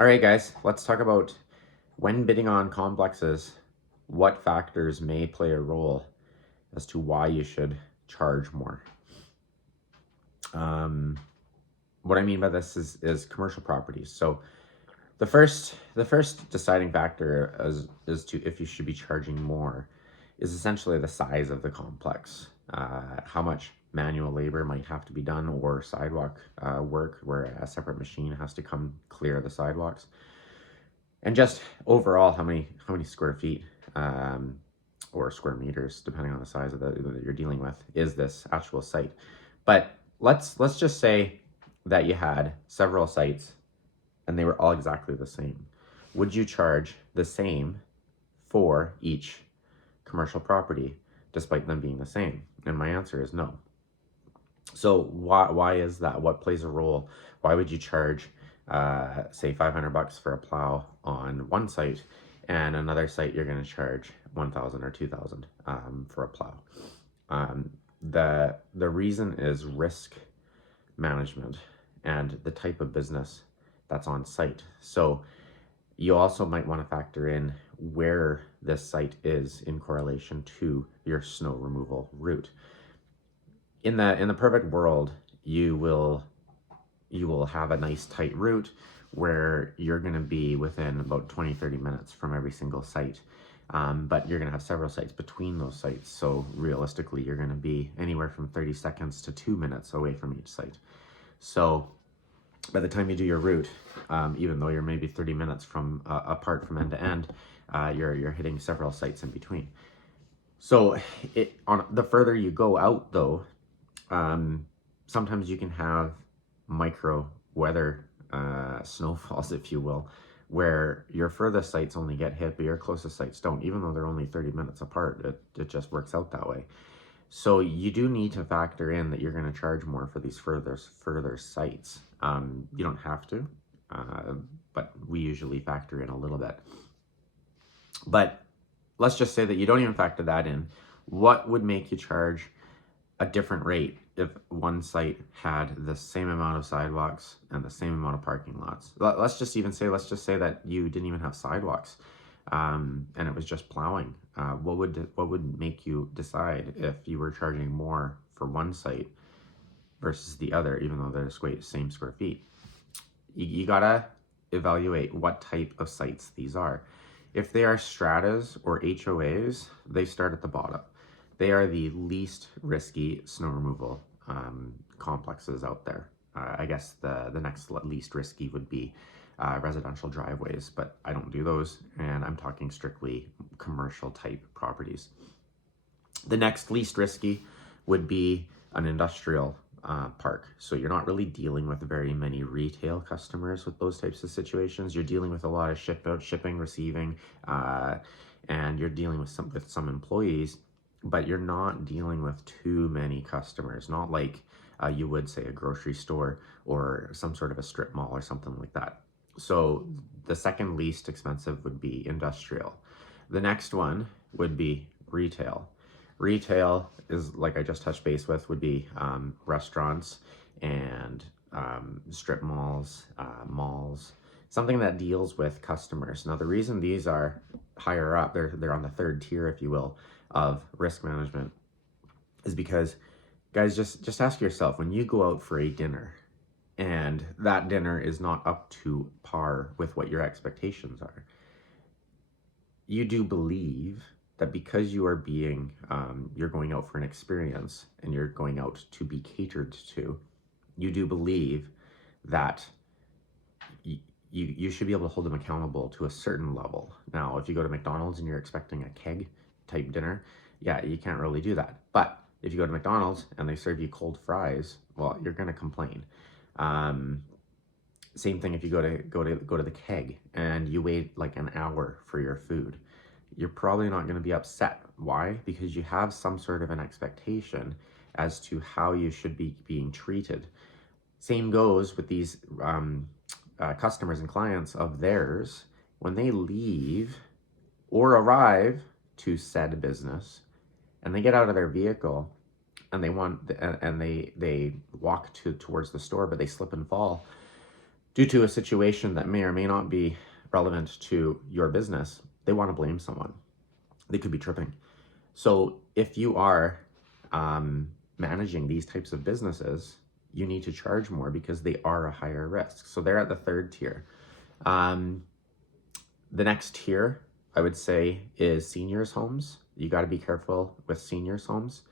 All right, guys, let's talk about when bidding on complexes, what factors may play a role as to why you should charge more. Um, what I mean by this is commercial properties. So the first deciding factor is to if you should be charging more is essentially the size of the complex. How much manual labor might have to be done, or sidewalk work where a separate machine has to come clear the sidewalks, and just overall how many square feet or square meters, depending on the size of that you're dealing with, is this actual site. But let's just say that you had several sites and they were all exactly the same. Would you charge the same for each commercial property despite them being the same? And my answer is no. So why is that? What plays a role? Why would you charge, say, $500 for a plow on one site, and another site you're going to charge 1,000 or 2,000 for a plow? Um, the reason is risk management and the type of business that's on site. So you also might want to factor in where this site is in correlation to your snow removal route. In the perfect world, you will have a nice tight route where you're going to be within about 20-30 minutes from every single site. But you're going to have several sites between those sites. So realistically, you're going to be anywhere from 30 seconds to 2 minutes away from each site. So by the time you do your route, even though you're maybe 30 minutes from apart from end to end, you're hitting several sites in between. So on the further you go out, though, sometimes you can have micro weather snowfalls, if you will, where your furthest sites only get hit, but your closest sites don't, even though they're only 30 minutes apart. It just works out that way. So you do need to factor in that you're going to charge more for these further sites. You don't have to, but we usually factor in a little bit. But let's just say that you don't even factor that in. What would make you charge a different rate if one site had the same amount of sidewalks and the same amount of parking lots? Let's just say that you didn't even have sidewalks, and it was just plowing. What would make you decide if you were charging more for one site versus the other, even though they're the same square feet? You gotta evaluate what type of sites these are. If they are stratas or HOAs, they start at the bottom. They are the least risky snow removal complexes out there. I guess the next least risky would be residential driveways, but I don't do those, and I'm talking strictly commercial type properties. The next least risky would be an industrial park. So you're not really dealing with very many retail customers with those types of situations. You're dealing with a lot of shipping, receiving, and you're dealing with some employees, but you're not dealing with too many customers. Not like you would, say, a grocery store or some sort of a strip mall or something like that. So the second least expensive would be industrial. The next one would be retail. Retail is, like I just touched base with, would be restaurants and strip malls, malls, something that deals with customers. Now, the reason these are higher up, they're on the third tier, if you will, of risk management, is because, guys, just ask yourself, when you go out for a dinner and that dinner is not up to par with what your expectations are, you do believe that because you are you're going out for an experience and you're going out to be catered to, you do believe that you should be able to hold them accountable to a certain level. Now, if you go to McDonald's and you're expecting a keg type dinner, yeah, you can't really do that. But if you go to McDonald's and they serve you cold fries, well, you're going to complain. Same thing if you go to the keg and you wait like an hour for your food. You're probably not going to be upset. Why? Because you have some sort of an expectation as to how you should be being treated. Same goes with these customers and clients of theirs. When they leave or arrive to said business and they get out of their vehicle and they walk towards the store, but they slip and fall, due to a situation that may or may not be relevant to your business, they want to blame someone. They could be tripping. So if you are managing these types of businesses, you need to charge more because they are a higher risk. So they're at the third tier. The next tier, I would say, is seniors homes. You got to be careful with seniors homes.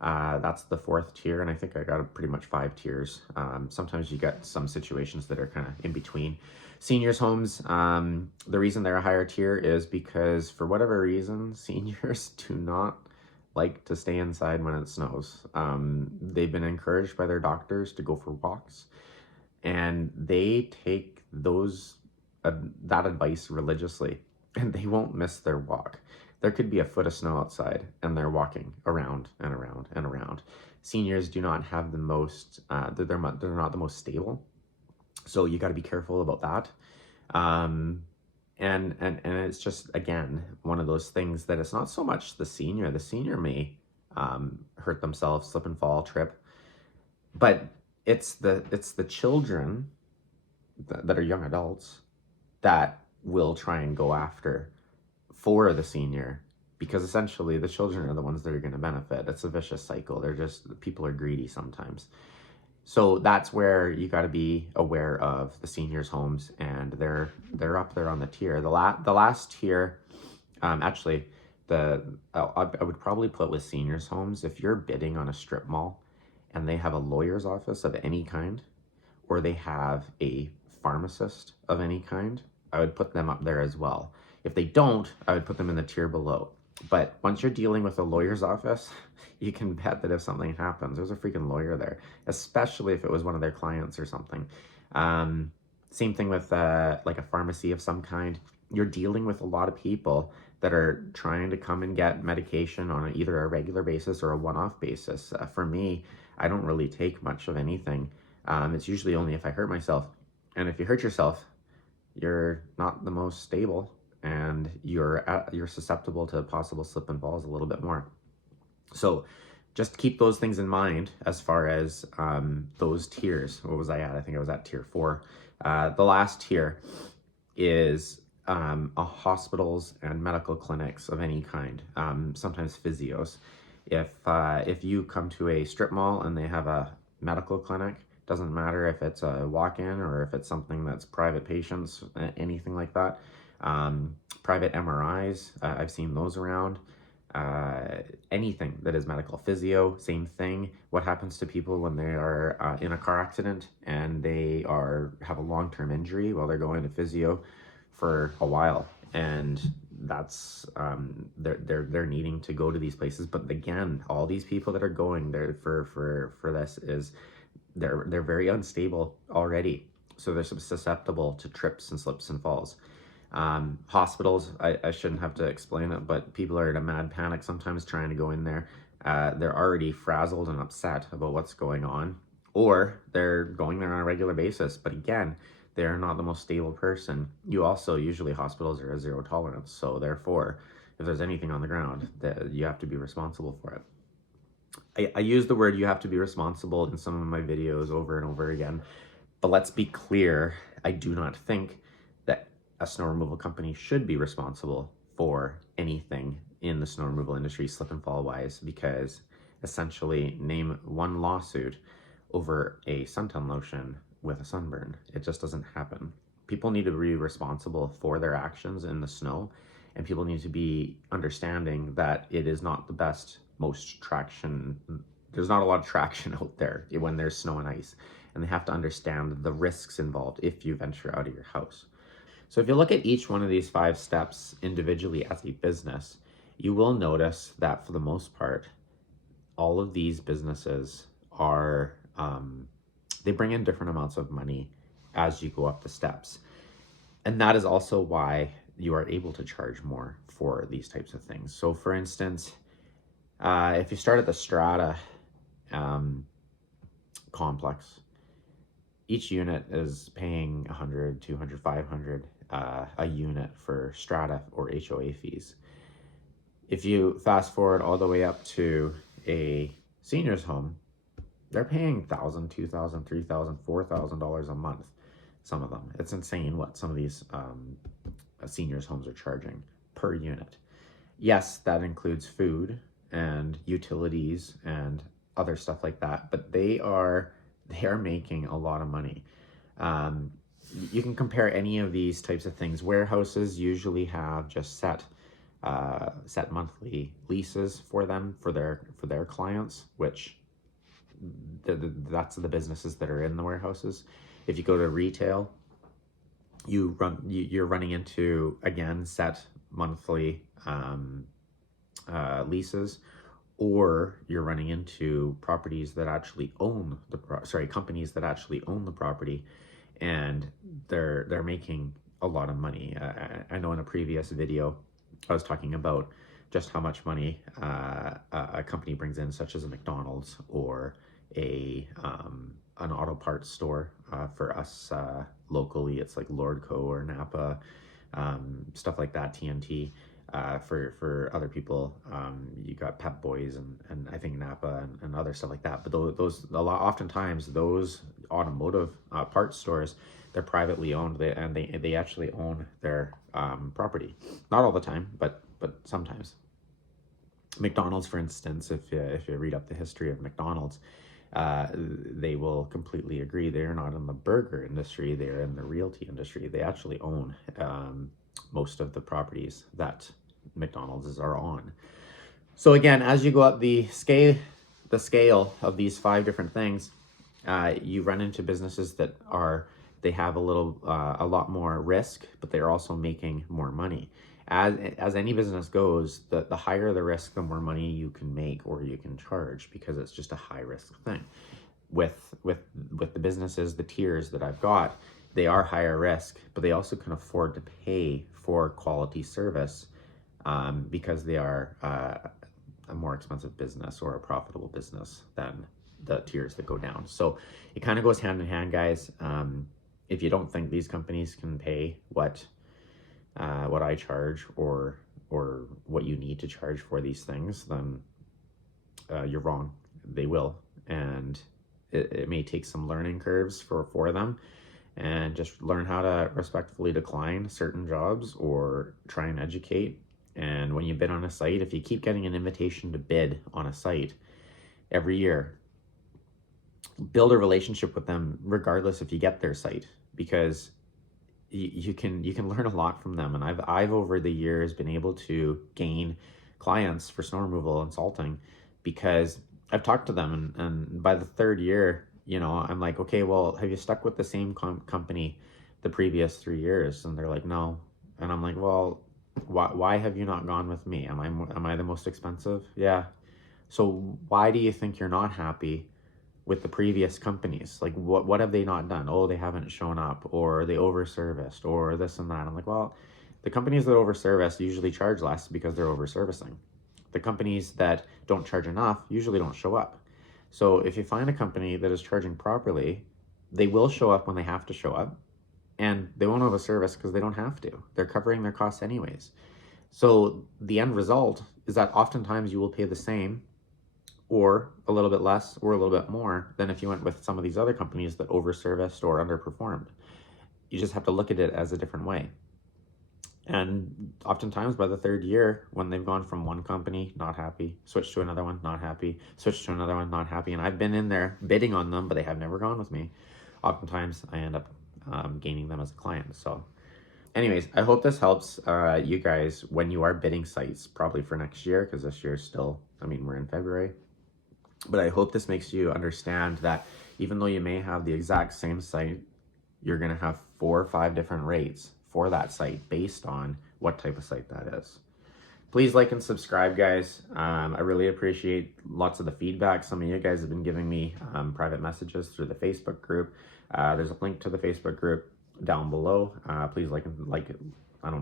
That's the fourth tier, and I think I got pretty much 5 tiers. Sometimes you get some situations that are kind of in between. Seniors homes, the reason they're a higher tier is because for whatever reason, seniors do not like to stay inside when it snows. They've been encouraged by their doctors to go for walks, and they take that advice religiously, and they won't miss their walk. There could be a foot of snow outside and they're walking around and around and around. Seniors do not have the most, they're not the most stable. So you got to be careful about that. And it's just, again, one of those things that it's not so much the senior. The senior may hurt themselves, slip and fall, trip, but it's the children that are young adults that will try and go after for the senior, because essentially the children are the ones that are going to benefit. It's a vicious cycle. People are greedy sometimes. So that's where you got to be aware of the seniors homes, and they're up there on the tier. The last tier, actually, I would probably put with seniors homes, if you're bidding on a strip mall and they have a lawyer's office of any kind, or they have a pharmacist of any kind, I would put them up there as well. If they don't, I would put them in the tier below. But once you're dealing with a lawyer's office, you can bet that if something happens, there's a freaking lawyer there, especially if it was one of their clients or something. Same thing with like a pharmacy of some kind. You're dealing with a lot of people that are trying to come and get medication on either a regular basis or a one-off basis. For me, I don't really take much of anything. It's usually only if I hurt myself. And if you hurt yourself, you're not the most stable, and you're susceptible to possible slip and falls a little bit more. So just keep those things in mind as far as those tiers. What was I at? I think I was at tier 4. The last tier is hospitals and medical clinics of any kind, sometimes physios. If you come to a strip mall and they have a medical clinic, doesn't matter if it's a walk-in or if it's something that's private patients, anything like that. Private MRIs, I've seen those around. Anything that is medical. Physio, same thing. What happens to people when they are in a car accident and they have a long-term injury while they're going to physio for a while, and that's they're needing to go to these places. But again, all these people that are going there for this is they're very unstable already, so they're susceptible to trips and slips and falls. Hospitals, I shouldn't have to explain it, but people are in a mad panic sometimes trying to go in there. They're already frazzled and upset about what's going on, or they're going there on a regular basis, but again, they're not the most stable person. You also, usually hospitals are a zero tolerance, so therefore, if there's anything on the ground, you have to be responsible for it. I use the word "you have to be responsible" in some of my videos over and over again, but let's be clear, I do not think that a snow removal company should be responsible for anything in the snow removal industry, slip and fall wise, because essentially, name one lawsuit over a suntan lotion with a sunburn. It just doesn't happen. People need to be responsible for their actions in the snow, and people need to be understanding that it is not the best, most traction. There's not a lot of traction out there when there's snow and ice, and they have to understand the risks involved if you venture out of your house. So if you look at each one of these 5 steps individually as a business, you will notice that for the most part, all of these businesses are, they bring in different amounts of money as you go up the steps. And that is also why you are able to charge more for these types of things. So for instance, if you start at the strata complex, each unit is paying 100, 200, 500 a unit for strata or HOA fees. If you fast forward all the way up to a senior's home, they're paying $1,000, $2,000, $3,000, $4,000 a month. some of them. It's insane what some of these seniors homes are charging per unit. Yes, that includes food and utilities and other stuff like that, but they are making a lot of money. Um, you can compare any of these types of things. Warehouses usually have just set monthly leases for them for their clients, which that's the businesses that are in the warehouses. If you go to retail, you're running into, again, set monthly leases, or you're running into properties that actually own companies that actually own the property, and they're making a lot of money. I know in a previous video I was talking about just how much money a company brings in, such as a McDonald's or an auto parts store. For us locally, it's like Lordco or Napa, stuff like that, TNT. For other people, you got Pep Boys and I think Napa and other stuff like that. But oftentimes those automotive parts stores, they're privately owned, and they actually own their property. Not all the time, but sometimes. McDonald's, for instance, if you read up the history of McDonald's, they will completely agree. They're not in the burger industry, they're in the realty industry. They actually own most of the properties that McDonald's are on. So again, as you go up the scale of these 5 different things, you run into businesses that they have a lot more risk, but they're also making more money. As any business goes, the higher the risk, the more money you can make or you can charge, because it's just a high risk thing. With the businesses, the tiers that I've got, they are higher risk, but they also can afford to pay for quality service, because they are a more expensive business or a profitable business than the tiers that go down. So it kind of goes hand in hand, guys. If you don't think these companies can pay what I charge or what you need to charge for these things, then you're wrong. They will, and it may take some learning curves for them, and just learn how to respectfully decline certain jobs or try and educate. And when you bid on a site, if you keep getting an invitation to bid on a site every year, build a relationship with them regardless if you get their site, because you can learn a lot from them. And I've over the years been able to gain clients for snow removal and salting because I've talked to them, and by the 3rd year, I'm like, okay, well, have you stuck with the same company the previous 3 years? And they're like, no. And I'm like, well, why have you not gone with me? Am I the most expensive? Yeah. So why do you think you're not happy with the previous companies? Like, what have they not done? Oh, they haven't shown up, or they over-serviced, or this and that. I'm like, well, the companies that over-service usually charge less because they're over-servicing. The companies that don't charge enough usually don't show up. So if you find a company that is charging properly, they will show up when they have to show up, and they won't over-service because they don't have to. They're covering their costs anyways. So the end result is that oftentimes you will pay the same, or a little bit less, or a little bit more than if you went with some of these other companies that over-serviced or underperformed. You just have to look at it as a different way. And oftentimes by the 3rd year, when they've gone from one company, not happy, switch to another one, not happy, switch to another one, not happy, and I've been in there bidding on them, but they have never gone with me. Oftentimes I end up gaining them as a client. So anyways, I hope this helps you guys when you are bidding sites, probably for next year, because this year is still, we're in February. But I hope this makes you understand that even though you may have the exact same site, you're going to have 4 or 5 different rates for that site based on what type of site that is. Please like and subscribe, guys. I really appreciate lots of the feedback. Some of you guys have been giving me private messages through the Facebook group. There's a link to the Facebook group down below. Please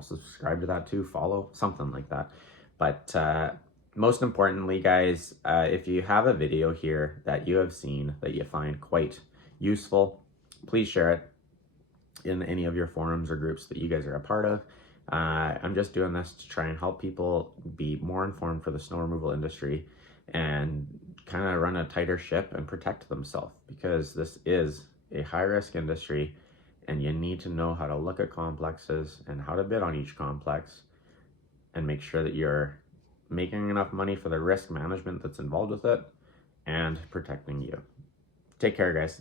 subscribe to that too, follow, something like that. But most importantly, guys, if you have a video here that you have seen that you find quite useful, please share it in any of your forums or groups that you guys are a part of. I'm just doing this to try and help people be more informed for the snow removal industry and kind of run a tighter ship and protect themselves, because this is a high-risk industry. and you need to know how to look at complexes and how to bid on each complex and make sure that you're making enough money for the risk management that's involved with it and protecting you. Take care, guys.